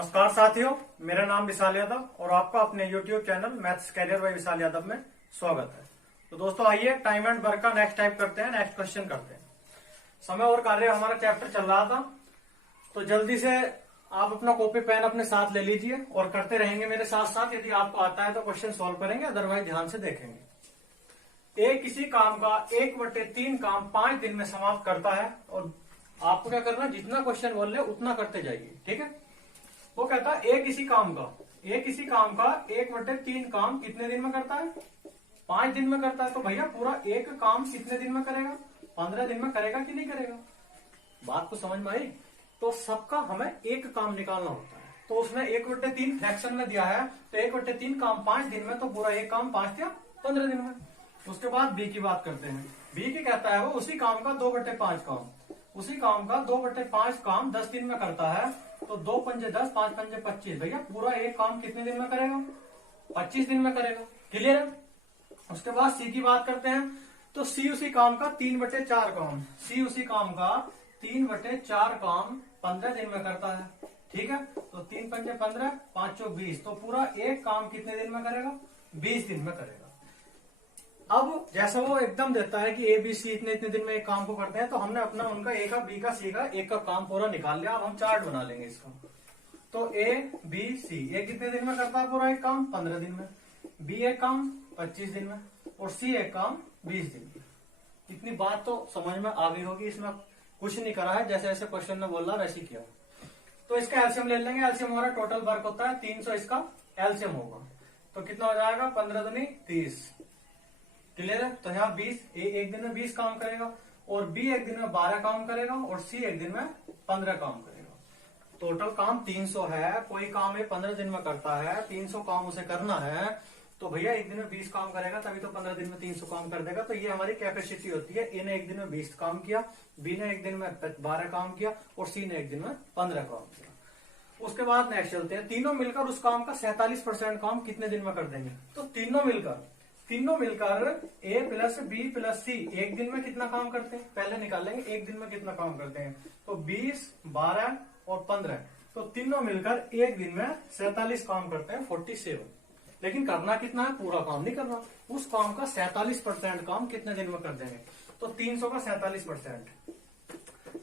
नमस्कार साथियों, मेरा नाम विशाल यादव और आपका अपने YouTube channel maths career by Vishal Yadav में स्वागत है। तो दोस्तों आइए टाइम एंड वर्क का नेक्स्ट टाइप करते हैं, नेक्स्ट क्वेश्चन करते हैं। समय और कार्य हमारा चैप्टर चल रहा था, तो जल्दी से आप अपना कॉपी पेन अपने साथ ले लीजिए और करते रहेंगे मेरे साथ साथ। यदि आपको आता है तो क्वेश्चन सॉल्व करेंगे, अदरवाइज ध्यान से देखेंगे। एक किसी काम का 1/3 काम 5 दिन में समाप्त करता है और आपको क्या करना है, जितना क्वेश्चन बोल रहे उतना करते जाइए, ठीक है। वो कहता है एक इसी काम का 1/3 काम कितने दिन में करता है? 5 दिन में करता है। तो भैया पूरा एक काम कितने दिन में करेगा? 15 दिन में करेगा कि नहीं करेगा? बात को समझ में आई? तो सबका हमें एक काम निकालना होता है। तो उसने 1/3 फ्रैक्शन में दिया है, तो 1/3 काम 5 दिन में, तो पूरा एक काम 5 या 15 दिन में। उसके बाद बी की बात करते हैं। बी की कहता है वो उसी काम का 2/5 काम, उसी काम का 2/5 काम 10 दिन में करता है। तो 2 पंजे 10, 5 पंजे 25। भैया पूरा एक काम कितने दिन में करेगा? 25 दिन में करेगा। क्लियर है? उसके बाद सी की बात करते हैं। तो सी उसी काम का 3/4 काम, सी उसी काम का 3/4 काम 15 दिन में करता है, ठीक है। तो 3 पंजे 15, 5 चौक 20। तो पूरा एक काम कितने दिन में करेगा? 20 दिन में करेगा। अब जैसा वो एकदम देता है कि ए बी सी इतने इतने दिन में एक काम को करते हैं, तो हमने अपना उनका ए का बी का सी का एक का काम पूरा निकाल लिया। अब हम चार्ट बना लेंगे इसका। तो ए बी सी ए कितने दिन में करता है पूरा एक काम? 15 दिन में। बी एक काम 25 दिन में और सी एक काम 20 दिन में। इतनी बात तो समझ में आ गई होगी। इसमें कुछ नहीं करा है, जैसे जैसे क्वेश्चन में बोल रहा वैसे किया। तो इसका एलसीएम ले लेंगे। एलसीएम हमारा टोटल वर्क होता है 300, इसका एलसीएम होगा तो कितना हो जाएगा? 15 दूनी 30। क्लियर है? तो यहाँ 20, ए एक दिन में 20 काम करेगा और बी एक दिन में 12 काम करेगा और सी एक दिन में 15 काम करेगा। टोटल काम 300 है। कोई काम ये 15 दिन में करता है, 300 काम उसे करना है, तो भैया एक दिन में 20 काम करेगा, तभी तो 15 दिन में 300 काम कर देगा। तो ये हमारी कैपेसिटी होती है। ए ने एक दिन में 20 काम किया, बी ने एक दिन में 12 काम किया और सी ने एक दिन में 15 काम किया। उसके बाद नेक्स्ट चलते हैं। तीनों मिलकर उस काम का 47% काम कितने दिन में कर देंगे? तो तीनों मिलकर ए प्लस बी प्लस सी एक दिन में कितना काम करते हैं? पहले निकालेंगे एक दिन में कितना काम करते हैं। तो 20, 12 और 15। तो तीनों मिलकर एक दिन में 47 काम करते हैं, 47। लेकिन करना कितना है? पूरा काम नहीं करना। उस काम का 47% काम कितने दिन में कर देंगे? तो 300 का 47%,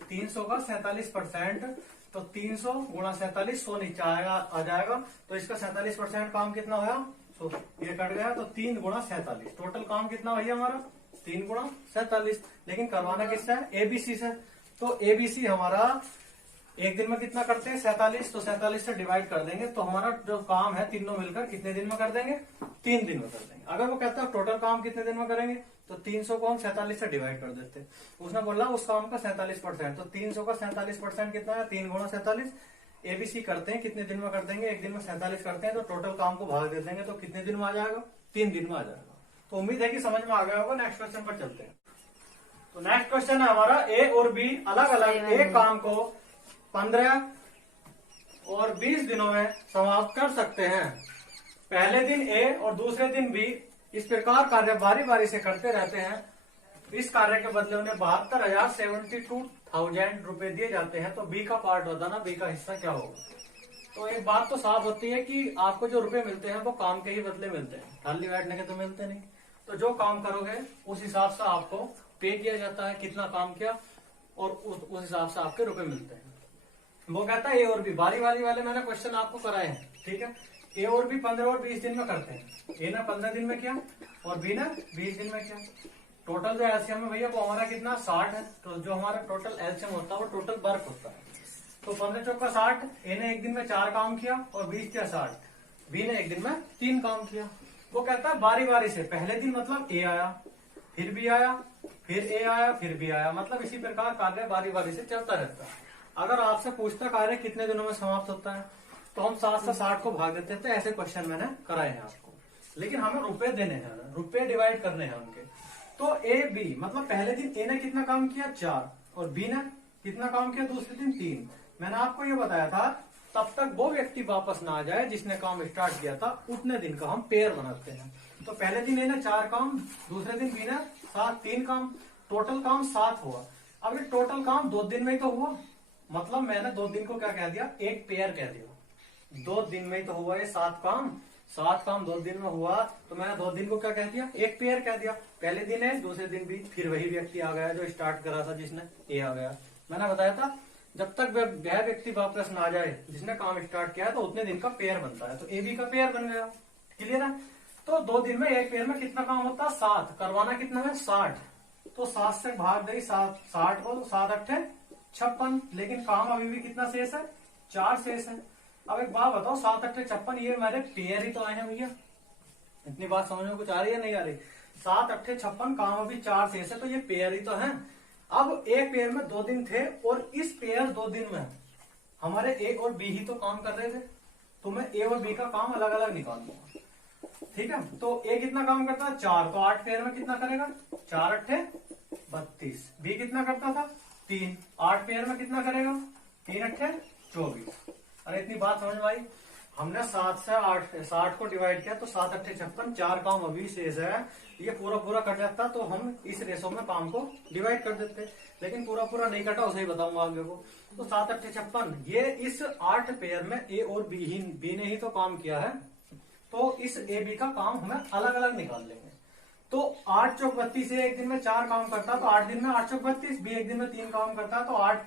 300 का 47%। तो 300 गुणा 47, 100 नीचे आ जाएगा। तो इसका 47% काम कितना होगा? तो ये कट गया। तो 3 गुणा 47, टोटल काम कितना भैया हमारा? 3 गुणा 47। लेकिन करवाना किससे है? एबीसी से। तो एबीसी हमारा एक दिन में कितना करते हैं? 47। तो 47 से डिवाइड कर देंगे, तो हमारा जो काम है तीनों मिलकर कितने दिन में कर देंगे? 3 दिन में कर देंगे। अगर वो कहता है टोटल काम कितने दिन में करेंगे, तो 300 को हम 47 से डिवाइड कर देते हैं। उसने बोला उस काम का 47%। तो 300 का 47% कितना है? 3 गुणा 47। एबीसी करते हैं कितने दिन में कर देंगे? एक दिन में 47 करते हैं, तो टोटल काम को भाग दे देंगे, तो कितने दिन में आ जाएगा? 3 दिन में आ जाएगा। तो उम्मीद है कि समझ में आ गया होगा। नेक्स्ट क्वेश्चन पर चलते हैं। तो नेक्स्ट क्वेश्चन है हमारा, ए और बी अलग अलग एक काम को 15 और 20 दिनों में समाप्त कर सकते हैं। पहले दिन ए और दूसरे दिन बी इस प्रकार कार्य बारी बारी से करते रहते हैं। इस कार्य के बदले उन्हें 72,000 रुपए दिए जाते हैं। तो बी का पार्ट बताना, बी का हिस्सा क्या होगा? तो एक बात तो साफ होती है कि आपको जो रुपए मिलते हैं वो काम के ही बदले मिलते हैं, खाली बैठने के तो मिलते नहीं। तो जो काम करोगे उस हिसाब से आपको पे किया जाता है, कितना काम किया, और उस हिसाब से आपके रुपए मिलते हैं। वो कहता है ए और बी बारी बारी वाले मैंने क्वेश्चन आपको कराए हैं, ठीक है। ए और बी 15 और 20 दिन में करते हैं। ए ने 15 दिन में किया और बी ने 20 दिन में किया। टोटल जो एलसीएम है भैया वो हमारा कितना? 60 है। तो जो हमारा टोटल एलसीएम होता है वो टोटल वर्क होता है। तो 15 चौक का 60। ए ने एक दिन में 4 काम किया और 20 या 60। बी ने एक दिन में 3 काम किया। वो कहता है बारी बारी से, पहले दिन मतलब ए आया, फिर बी आया, फिर ए आया, फिर बी आया, मतलब इसी प्रकार कार्य बारी बारी से चलता रहता है। अगर आपसे पूछता कार्य कितने दिनों में समाप्त होता है, तो हम 7 से 60 को भाग देते थे। ऐसे क्वेश्चन मैंने कराए हैं आपको। लेकिन हमें रुपए देने हैं, रुपए डिवाइड करने हैं उनके। तो ए बी मतलब पहले दिन ए ने कितना काम किया? 4 और बी ने कितना काम किया? दूसरे दिन 3। मैंने आपको ये बताया था तब तक वो व्यक्ति वापस ना आ जाए जिसने काम स्टार्ट किया था, उतने दिन का हम पेयर बनाते हैं। तो पहले दिन ए ने 4 काम, दूसरे दिन बी ने 3 काम, टोटल काम 7 हुआ। अब ये टोटल काम 2 दिन में ही तो हुआ, मतलब मैंने 2 दिन को क्या कह दिया? एक पेयर कह दिया। 2 दिन में ही तो हुआ ये 7 काम। 7 काम 2 दिन में हुआ, तो मैंने 2 दिन को क्या कह दिया, एक पेयर कह दिया। पहले दिन है, दूसरे दिन भी फिर वही व्यक्ति आ गया जो स्टार्ट करा था, जिसने ए आ गया। मैंने बताया था जब तक वह व्यक्ति वापस ना आ जाए जिसने काम स्टार्ट किया है, तो उतने दिन का पेयर बनता है। तो ए बी का पेयर बन गया। क्लियर है। तो 2 दिन में एक पेयर में कितना काम होता है, 7। करवाना कितना है, 60। तो 7 से भाग गई 60 को, 7 अट्ठे 56। लेकिन काम अभी भी कितना शेष है, 4 शेष है। अब एक बात बताओ, 7 अट्ठे 56, ये मेरे पेयर ही तो आए हैं भैया। इतनी बात समझ में कुछ आ रही है नहीं आ रही। 7 अट्ठे 56, काम अभी 4 शेष है, तो ये पेयर ही तो है। अब एक पेयर में 2 दिन थे, और इस पेयर 2 दिन में हमारे ए और बी ही तो काम कर रहे थे। तो मैं ए और बी का काम अलग अलग निकाल दूंगा। ठीक है। तो ए कितना काम करता है, 4, तो 8 पेयर में कितना करेगा, 4 अट्ठे 32। बी कितना करता था, 3, 8 पेयर में कितना करेगा, 3 अट्ठे 24। अरे इतनी बात समझ में आई। हमने 7 से 60 को डिवाइड किया, तो 7 अट्ठे 56, 4 काम अभी शेष है। ये पूरा पूरा कट जाता तो हम इस रेशो में काम को डिवाइड कर देते, लेकिन पूरा पूरा नहीं कटा, उसे ही बताऊंगा आगे को। तो 7 अट्ठे 56, ये इस 8 पेयर में ए और बी ने ही तो काम किया है। तो इस ए बी का काम हमें अलग अलग निकाल लेंगे। तो 8 चौक 32 से एक दिन में 4 काम करता है, तो 8 दिन में 8 चौक 32। बी एक दिन में 3 काम करता है, तो 8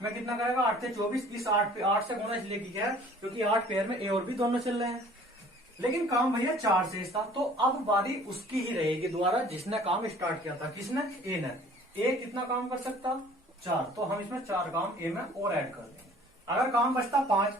में कितना करेगा, 8 से 24। इस 8 से गुणा इसलिए किया है क्योंकि 8 पेयर में ए और बी दोनों चल रहे हैं। लेकिन काम भैया 4 शेष था, तो अब बारी उसकी ही रहेगी दोबारा जिसने काम स्टार्ट किया था। किसने, ए ने। ए कितना काम कर सकता, 4, तो हम इसमें 4 काम ए में और ऐड कर देंगे। अगर काम बचता 5,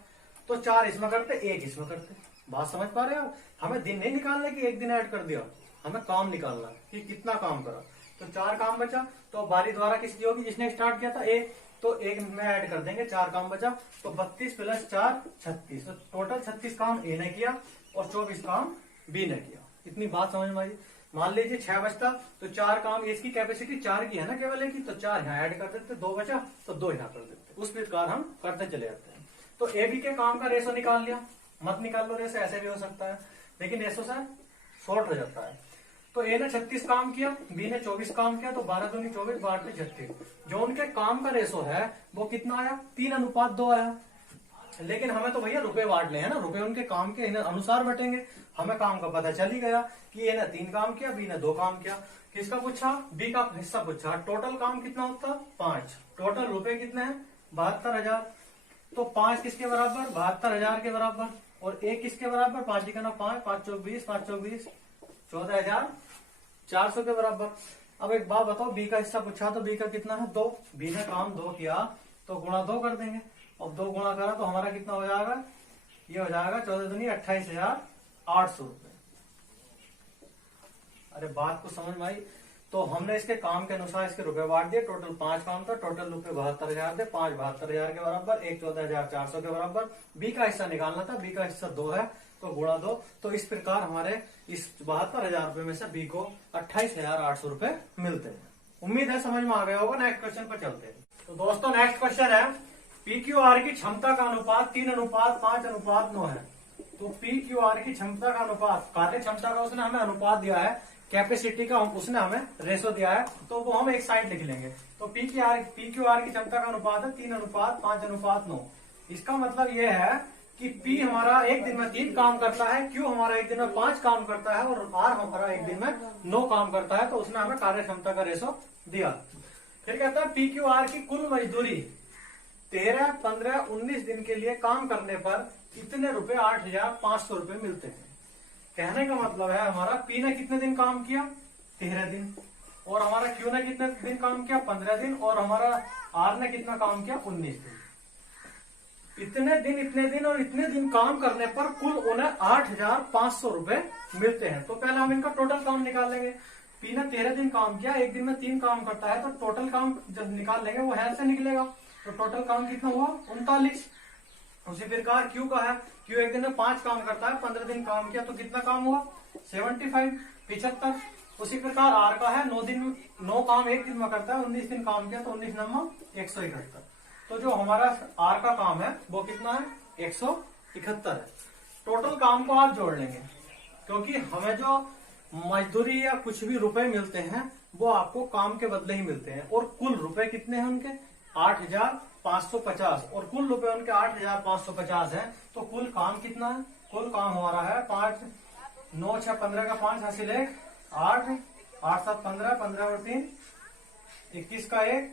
तो 4 इसमें करते, 1 इसमें करते। बात समझ पा रहे हो। हमें दिन नहीं निकालने की एक दिन ऐड कर दिया, हमें काम निकालना कि कितना काम करा। तो 4 काम बचा, तो बारी द्वारा किसकी होगी, जिसने स्टार्ट किया था ए। तो 1 में ऐड कर देंगे, 4 काम बचा, तो 32 + 4 36। तो टोटल 36 काम ए ने किया और 24 काम बी ने किया। इतनी बात समझ में आई। मान लीजिए 6 बचता, तो 4 काम, इसकी कैपेसिटी 4 की है ना केवल की, तो 4 यहाँ ऐड कर देते, 2 बचा तो 2 यहाँ कर देते। उस प्रकार हम करते चले जाते हैं। तो ए बी के काम का रेशो निकाल लिया। मत निकाल लो रेशो, ऐसे भी हो सकता है, लेकिन रेशो से शॉर्ट हो जाता है। तो ए ने 36 काम किया, बी ने 24 काम किया, तो 12 दूनी 24, 12 36। जो उनके काम का रेशो है वो कितना आया, 3:2 आया। लेकिन हमें तो भैया रुपए बांटने हैं ना, रुपए उनके काम के अनुसार बटेंगे। हमें काम का पता चल ही गया कि ए ने 3 काम किया, बी ने 2 काम किया। किसका पूछा, बी का हिस्सा पूछा। टोटल काम कितना होता, 5। टोटल रुपए कितने हैं, 72,000। तो 5 किसके बराबर, 72,000 के बराबर। और 1 किसके बराबर, 5 का ना 5, 5 चौक 20, 5 चौक 20, 14,400 के बराबर। अब एक बात बताओ, बी का हिस्सा पूछा, तो बी का कितना है, 2। बी ने काम 2 किया, तो गुणा 2 कर देंगे। और 2 गुणा करा तो हमारा कितना हो जाएगा, ये हो जाएगा 14 दूनी 28,800 रुपए। अरे बात को समझ में आई। तो हमने इसके काम के अनुसार इसके रुपए बांट दिए। टोटल 5 काम था, टोटल रुपए 72,000 थे। 5 72,000 के बराबर, 1 14,400 के बराबर। बी का हिस्सा निकालना था, बी का हिस्सा 2 है, तो गुणा 2। तो इस प्रकार हमारे इस 72,000 रुपए में से बी को 28,800 रुपए मिलते हैं। उम्मीद है समझ में आ गया होगा। नेक्स्ट क्वेश्चन पर चलते हैं। तो दोस्तों नेक्स्ट क्वेश्चन है, PQR की क्षमता का अनुपात 3:5:9 है। तो PQR की क्षमता का अनुपात, कार्य क्षमता का उसने हमें अनुपात दिया है, कैपेसिटी का उसने हमें रेशो दिया है, तो वो हम एक साइड लिख लेंगे। तो PQR की क्षमता का अनुपात है 3:5:9। इसका मतलब ये है कि P हमारा एक दिन में 3 काम करता है, Q हमारा एक दिन में 5 काम करता है, और R हमारा एक दिन में 9 काम करता है। तो उसने हमें कार्य क्षमता का रेशो दिया। फिर कहता है PQR की कुल मजदूरी 13, 15, 19 दिन के लिए काम करने पर इतने रुपए 8,500 रुपए मिलते हैं। कहने का मतलब है हमारा P ने कितने दिन काम किया, 13 दिन, और हमारा Q ने कितने दिन काम किया, 15 दिन, और हमारा R ने कितना काम किया, 19 दिन। इतने दिन और इतने दिन काम करने पर कुल उन्हें 8,500 रुपए मिलते हैं। तो पहले हम इनका टोटल काम निकाल लेंगे। P ने 13 दिन काम किया, एक दिन में 3 काम करता है, तो टोटल काम जब निकाल लेंगे वो है से निकलेगा। तो टोटल काम कितना हुआ, 39। उसी प्रकार Q का है, Q एक दिन में 5 काम करता है, 15 दिन काम किया, तो कितना काम हुआ, 75। उसी प्रकार R का है, 9 काम एक दिन में करता है, 19 दिन काम किया, तो 19 9 171। तो जो हमारा R का काम है वो कितना है, 171 है। टोटल काम को आप जोड़ लेंगे, क्योंकि हमें जो मजदूरी या कुछ भी रुपए मिलते हैं वो आपको काम के बदले ही मिलते हैं। और कुल रुपए कितने हैं उनके, 8,550 और कुल रुपए उनके 8,550 है। तो कुल काम कितना है? कुल काम हमारा है 5, 9, 6, 15 का 5 हासिल 1, 8, 8, 7, 15, 15 और 3, 21 का 1,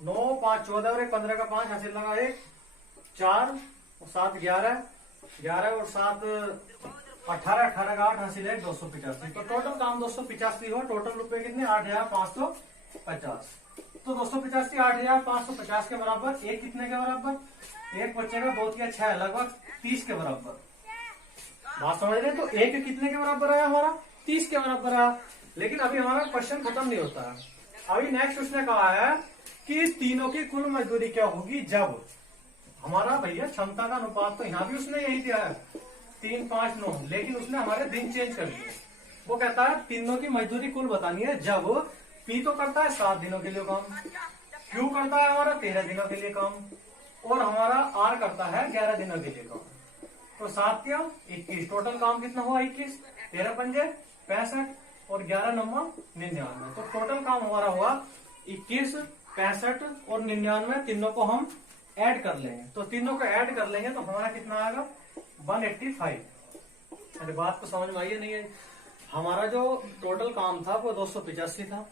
9, 5, 14 और 1, 15 का 5 हासिल लगा 1, 4 और 7, 11, 11 और 7, 18, 18 का 8 हासिल 1, 285। तो टोटल काम 285 हुआ। टोटल रुपए कितने? 8,550। तो 285 8,550 के बराबर एक कितने के बराबर? एक बचेगा 2 या 6 लगभग 30 के बराबर। बात समझ रहे? तो एक कितने के बराबर आया हमारा? 30 के बराबर आया। लेकिन अभी हमारा क्वेश्चन खत्म नहीं होता है। अभी नेक्स्ट उसने कहा है कि तीनों की कुल मजदूरी क्या होगी जब हमारा भैया क्षमता का अनुपात, तो यहाँ भी उसने यही दिया है 3, 5, 9, लेकिन उसने हमारे दिन चेंज कर दिए। वो कहता है तीनों की मजदूरी कुल बतानी है जब पी तो करता है 7 दिनों के लिए काम, क्यू करता है हमारा 13 दिनों के लिए काम, और हमारा आर करता है 11 दिनों के लिए काम। तो 7 क्या 21, टोटल काम कितना हुआ? 21, 13 पंजे 65 और 11 नंबर 99। तो टोटल काम हमारा हुआ 21, 65 और 99। तीनों को हम ऐड कर लेंगे, तो तीनों को ऐड कर लेंगे तो हमारा कितना आएगा? 185। अरे बात को समझ में आई है नहीं है? हमारा जो टोटल काम था वो 285 था।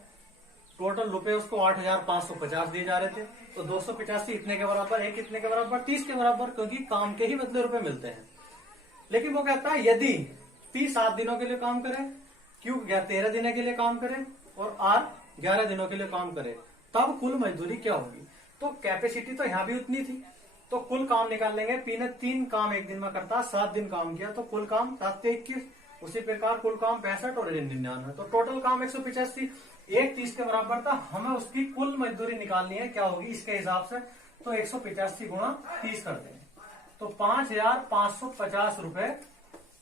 टोटल रुपए उसको 8,550 दिए जा रहे थे। तो 285 इतने के बराबर, एक कितने के बराबर? 30 के बराबर, क्योंकि काम के ही बदले रुपए मिलते हैं। लेकिन वो कहता है यदि पी 7 दिनों के लिए काम करे, क्यू 13 दिनों के लिए काम करे और आर 11 दिनों के लिए काम करे, तब कुल मजदूरी क्या होगी? तो कैपेसिटी तो यहाँ भी उतनी थी, तो कुल काम निकाल लेंगे। पी ने 3 काम एक दिन में करता, 7 दिन काम किया, तो कुल काम 7 से 21। उसी प्रकार कुल काम 65 और 99। तो टोटल काम 185, एक 30 के बराबर था। हमें उसकी कुल मजदूरी निकालनी है, क्या होगी इसके हिसाब से? तो 185 गुणा 30 कर देंगे, तो 5,550 रुपए,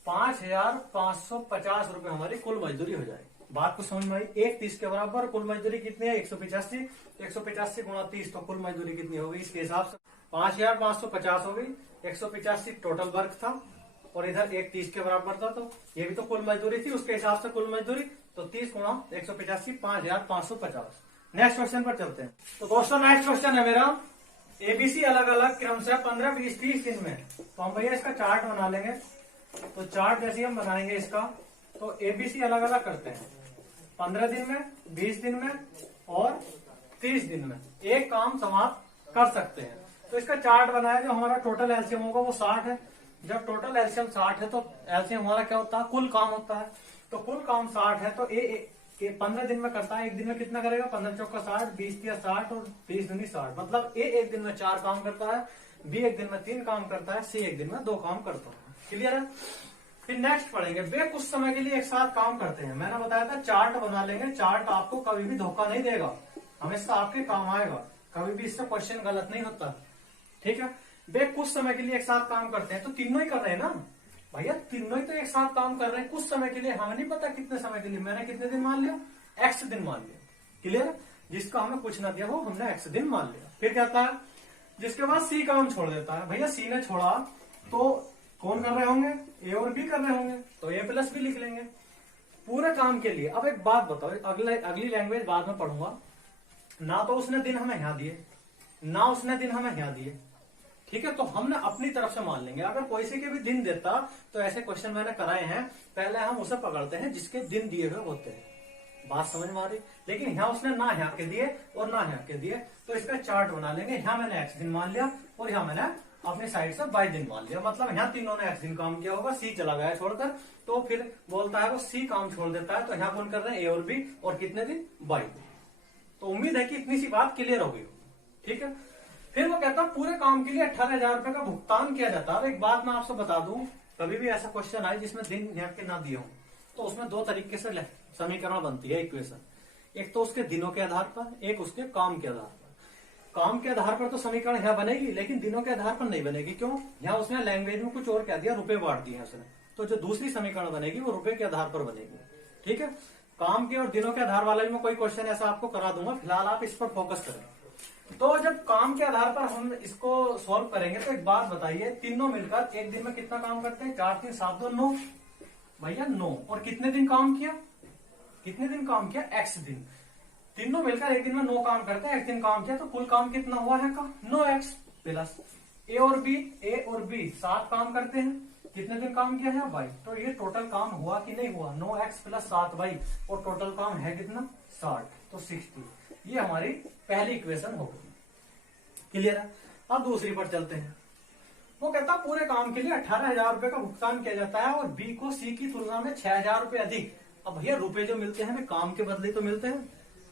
5,550 रुपए हमारी कुल मजदूरी हो जाएगी। बात को समझ में आई? एक 30 के बराबर, कुल मजदूरी कितनी है? 185, 185 गुणा 30, तो कुल मजदूरी कितनी होगी इसके हिसाब से? 5,550 हो गई। 185 टोटल वर्क था और इधर एक 30 के बराबर था, तो ये भी तो कुल मजदूरी थी, उसके हिसाब से कुल मजदूरी। तो 30 गुणा 185, 5,550। नेक्स्ट क्वेश्चन पर चलते हैं। तो दोस्तों नेक्स्ट क्वेश्चन है मेरा एबीसी अलग अलग क्रम से 15, 20, 30 दिन में। तो हम भैया इसका चार्ट बना लेंगे। तो चार्ट जैसे हम बनाएंगे इसका, तो एबीसी अलग अलग करते हैं 15 दिन में, 20 दिन में और 30 दिन में एक काम समाप्त कर सकते हैं। तो इसका चार्ट बनाया, जो हमारा टोटल एलसीएम होगा वो 60 है। जब टोटल एलसीएम 60 है तो एलसीएम हमारा क्या होता है? कुल काम होता है। तो कुल काम 60 है, तो ए 15 दिन में करता है। एक दिन में कितना करेगा? 15 चौका 60, 20 दिया 60 और 30 दूनी 60। मतलब ए एक दिन में 4 काम करता है, बी एक दिन में 3 काम करता है, सी एक दिन में 2 काम करता है। क्लियर है? फिर नेक्स्ट पढ़ेंगे, वे कुछ समय के लिए एक साथ काम करते हैं। मैंने बताया था चार्ट बना लेंगे। चार्ट आपको कभी भी धोखा नहीं देगा, हमेशा आपके काम आएगा। कभी भी इससे क्वेश्चन गलत नहीं होता। ठीक है? वे कुछ समय के लिए एक साथ काम करते हैं, तो तीनों ही कर रहे हैं ना भैया, तीनों ही तो एक साथ काम कर रहे हैं कुछ समय के लिए। हमें नहीं पता कितने समय के लिए, मैंने कितने दिन मान लिया? एक्स दिन मान लिया। क्लियर? जिसका हमें कुछ ना दिया हो हमने एक्स दिन मान लिया। फिर कहता है जिसके बाद सी काम छोड़ देता है। भैया सी ने छोड़ा तो कौन कर रहे होंगे? ए और बी कर रहे होंगे, तो ए प्लस बी लिख लेंगे पूरे काम के लिए। अब एक बात बताओ, अगली लैंग्वेज बाद में पढ़ूंगा। ना तो उसने दिन हमें यहाँ दिए, ना उसने दिन हमें यहाँ दिए। ठीक है? तो हमने अपनी तरफ से मान लेंगे। अगर कोई से के भी दिन देता, तो ऐसे क्वेश्चन मैंने कराए हैं, पहले हम उसे पकड़ते हैं जिसके दिन दिए हुए होते हैं। बात समझ में आ रही? लेकिन यहाँ उसने ना यहाँ के दिए और ना यहाँ के दिए, तो इसका चार्ट बना लेंगे। यहाँ मैंने एक्स दिन मान लिया और यहाँ मैंने अपने साइड से वाई दिन मान लिया। मतलब यहाँ तीनों ने एक्स दिन काम किया होगा, सी चला गया छोड़कर, तो फिर बोलता है वो सी काम छोड़ देता है। तो यहाँ कौन कर रहे हैं? ए और बी, और कितने दिन? वाई। तो उम्मीद है कि इतनी सी बात क्लियर हो गई। ठीक है? फिर वो कहता है पूरे काम के लिए 18,000 रुपए का भुगतान किया जाता है। अब एक बात मैं आपसे बता दूं, कभी भी ऐसा क्वेश्चन आए जिसमें दिन यहाँ के ना दिए हो, तो उसमें 2 तरीके से समीकरण बनती है, इक्वेशन। एक तो उसके दिनों के आधार पर, एक उसके काम के आधार पर। काम के आधार पर तो समीकरण यहाँ बनेगी, लेकिन दिनों के आधार पर नहीं बनेगी। क्यों? यहाँ उसने लैंग्वेज में कुछ और कह दिया, रुपए बांट दिए उसने। तो जो दूसरी समीकरण बनेगी वो रुपए के आधार पर बनेगी। ठीक है? काम के और दिनों के आधार वाला भी मैं कोई क्वेश्चन ऐसा आपको करा दूंगा, फिलहाल आप इस पर फोकस करें। तो जब काम के आधार पर हम इसको सॉल्व करेंगे, तो एक बात बताइए, तीनों मिलकर एक दिन में कितना काम करते हैं? 4, 3, 7, 2, 9 भैया 9। और कितने दिन काम किया? कितने दिन काम किया? एक्स दिन। तीनों मिलकर एक दिन में 9 काम करते हैं, एक दिन काम किया तो कुल काम कितना हुआ है का 9x प्लस ए और बी 7 काम करते हैं, कितने दिन काम किया है भाई, तो ये टोटल काम हुआ कि नहीं हुआ 9x प्लस 7 भाई, और टोटल काम है कितना 60, तो 60। ये हमारी पहली इक्वेशन हो गई, क्लियर है। अब दूसरी पर चलते हैं। वो कहता पूरे काम के लिए 18,000 रुपए का भुगतान किया जाता है और बी को सी की तुलना में 6,000 रुपए अधिक। अब भैया रुपए जो मिलते हैं वे काम के बदले तो मिलते हैं,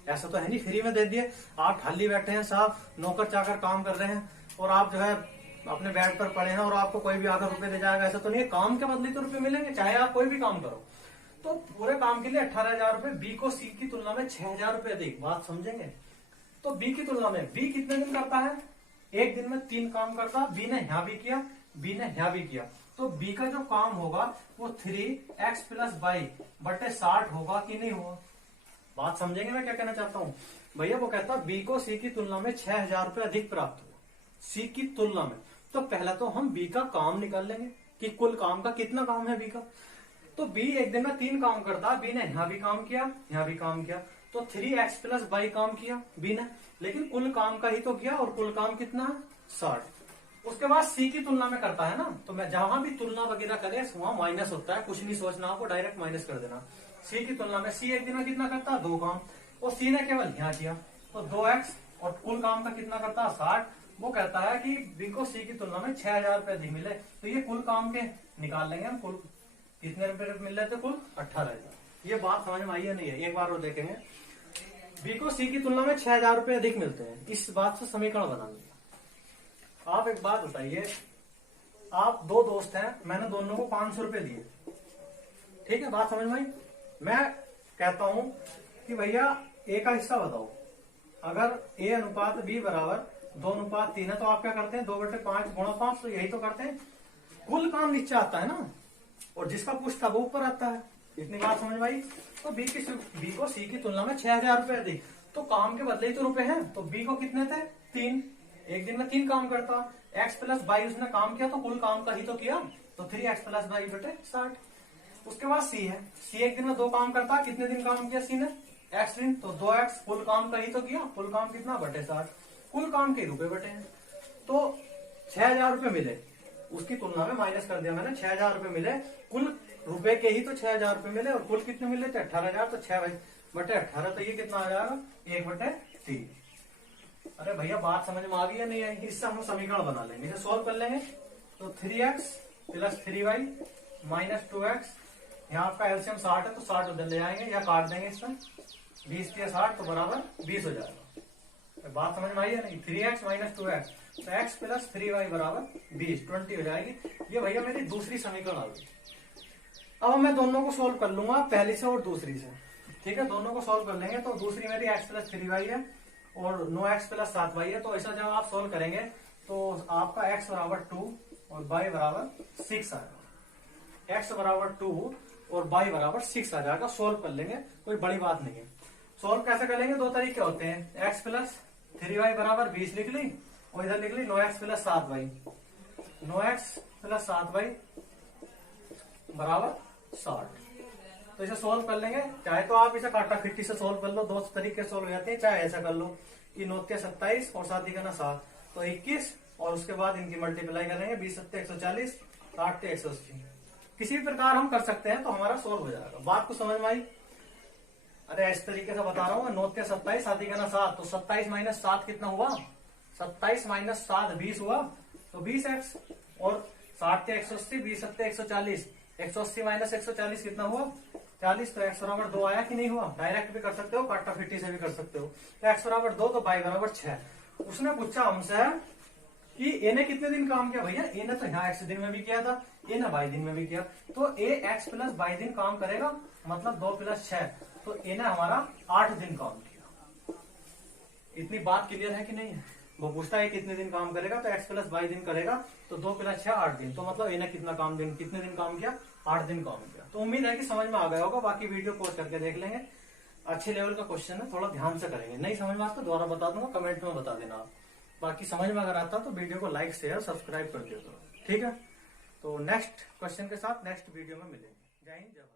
ऐसा तो है नहीं फ्री में दे दिए। आप खाली बैठे हैं साहब, नौकर चाकर काम कर रहे हैं और आप जो है अपने बेड पर पड़े हैं और आपको कोई भी आकर रुपए दे जाएगा, ऐसा तो नहीं है। काम के बदले तो रुपए मिलेंगे, चाहे आप कोई भी काम करो। तो पूरे काम के लिए 18,000 रुपए, बी को सी की तुलना में 6,000 रुपए अधिक। बात समझेंगे। तो बी की तुलना में बी कितने दिन करता है, एक दिन में 3 काम करता, बी ने यहां भी किया, बी ने यहां भी किया, तो बी का जो काम होगा वो 3x प्लस वाई बटे 60 होगा कि नहीं होगा। बात समझेंगे मैं क्या कहना चाहता हूँ भैया। वो कहता बी को सी की तुलना में 6,000 रुपए अधिक प्राप्त हुआ, सी की तुलना में। तो पहला तो हम बी का काम निकाल लेंगे कि कुल काम का कितना काम है बी का। तो बी एक दिन में 3 काम करता, बी ने यहां भी काम किया, यहां भी काम किया, तो 3x प्लस वाई काम किया बी ने, लेकिन कुल काम का ही तो किया, और कुल काम कितना है 60। उसके बाद सी की तुलना में करता है ना, तो मैं जहां भी तुलना वगैरह करे वहां माइनस होता है, कुछ नहीं सोचना आपको, डायरेक्ट माइनस कर देना। सी की तुलना में सी एक दिन में कितना करता है 2 काम, और सी ने केवल यहाँ किया तो 2x, और कुल काम का कितना करता है 60। वो कहता है कि बी को सी की तुलना में 6,000 रुपए अधिक मिले, तो ये कुल काम के निकाल लेंगे हम। कुल कितने रुपए मिल रहे थे, कुल 18,000। ये बात समझ में आई है नहीं है, एक बार और देखेंगे। बी को सी की तुलना में 6,000 रुपए अधिक मिलते हैं, इस बात से समीकरण बनाएंगे। आप एक बात बताइए, आप 2 दोस्त हैं, मैंने दोनों को 500 रुपए दिए, ठीक है, बात समझ में आई। मैं कहता हूं कि भैया ए का हिस्सा बताओ। अगर ए अनुपात बी बराबर 2:3 है, तो आप क्या करते हैं 2/5 गुणा 5, तो यही तो करते हैं। कुल काम नीचे आता है ना, और जिसका पुष्ट था वो ऊपर आता है। इतनी बात समझ में आई। तो बी को सी की तुलना में 6,000 रुपए अधिक, तो काम के बदले ही तो रुपए हैं। तो बी को कितने थे 3, एक दिन में 3 काम करता, x प्लस वाई उसने काम किया, तो कुल काम का ही तो किया, तो 3x प्लस वाई बटे 60। उसके बाद सी है, सी एक दिन में 2 काम करता, कितने दिन काम किया सी ने x दिन, तो 2x, कुल काम का ही तो किया, कुल काम कितना बटे 60, कुल काम के रुपए बटे हैं। तो 6,000 रुपए मिले, उसकी तुलना में माइनस कर दिया मैंने, 6,000 रुपए मिले, कुल रुपए के ही तो 6,000 रुपए मिले, और कुल कितने मिले थे 18,000, तो 6 बटे 18, तो ये कितना आ जाएगा 1/3। अरे भैया बात समझ में आ गई है नहीं है। इससे हम समीकरण बना लेंगे, इसे सोल्व कर लेंगे। तो 3x plus 3y minus 2x, यहाँ आपका एलसीएम 60 है, तो 60 उधर ले जाएंगे या काट देंगे इसमें, 20 के 60 तो बराबर 20 हो जाएगा। बात समझ में आई है नहीं। 3x माइनस 2x, तो x प्लस 3y बराबर 20 हो जाएगी। ये भैया मेरी दूसरी समीकरण आ गई। अब मैं दोनों को सोल्व कर लूंगा, पहली से और दूसरी से, ठीक है, दोनों को सोल्व कर लेंगे। तो दूसरी मेरी x प्लस 3y है और 9x प्लस 7y है। तो ऐसा जब आप सोल्व करेंगे तो आपका x बराबर 2 और y बराबर 6 आएगा। x बराबर 2 और y बराबर 6 आ जाएगा। सोल्व कर लेंगे, कोई बड़ी बात नहीं है। सोल्व कैसे करेंगे, 2 तरीके होते हैं। x प्लस 3y बराबर 20 लिख ली, और इधर लिख ली 9x plus 7y। 9x plus 7y बराबर 60। तो इसे सोल्व कर लेंगे। चाहे तो आप इसे काटा फिट्टी से सोल्व कर लो, 2 तरीके सोल्व हो जाते हैं। चाहे ऐसा कर लो कि 9 के 27 और 7 का 7, तो 21, और उसके बाद इनकी मल्टीप्लाई करेंगे, 20 7 140, 8 180। किसी भी प्रकार हम कर सकते हैं, तो हमारा सोल्व हो जाएगा। बात को समझ में आई। अरे इस तरीके से बता रहा हूँ, 9 के 27 7 का 7, तो 27 माइनस 7 कितना हुआ, 27 माइनस 7 20 हुआ, तो 20x, और 60 के 180, 20 7 140, 180 माइनस 140 कितना हुआ 40, तो x बराबर 2 आया कि नहीं हुआ। डायरेक्ट भी कर सकते हो, काटा फिट्टी से भी कर सकते हो। तो x बराबर 2, तो y बराबर 6। उसने पूछा हमसे कि ए ने कितने दिन काम किया। भैया ए ने तो यहाँ x दिन में भी किया था, ए ने y दिन में भी किया, तो ए x प्लस y दिन काम करेगा, मतलब 2 प्लस 6, तो ए ने हमारा 8 दिन काम किया। इतनी बात क्लियर है कि नहीं है। वो पूछता है कितने दिन काम करेगा, तो x प्लस y दिन करेगा, तो 2 प्लस 6 8 दिन, तो मतलब इन्हें कितने दिन काम किया, 8 दिन काम किया। तो उम्मीद है कि समझ में आ गया होगा। बाकी वीडियो पॉज करके देख लेंगे। अच्छे लेवल का क्वेश्चन है, थोड़ा ध्यान से करेंगे। नहीं समझ में आता तो दोबारा बता दूंगा, कमेंट में बता देना आप। बाकी समझ में अगर आता तो वीडियो को लाइक शेयर सब्सक्राइब कर दिया, ठीक है। तो नेक्स्ट क्वेश्चन के साथ नेक्स्ट वीडियो में मिलेंगे। जय हिंद, जय भारत।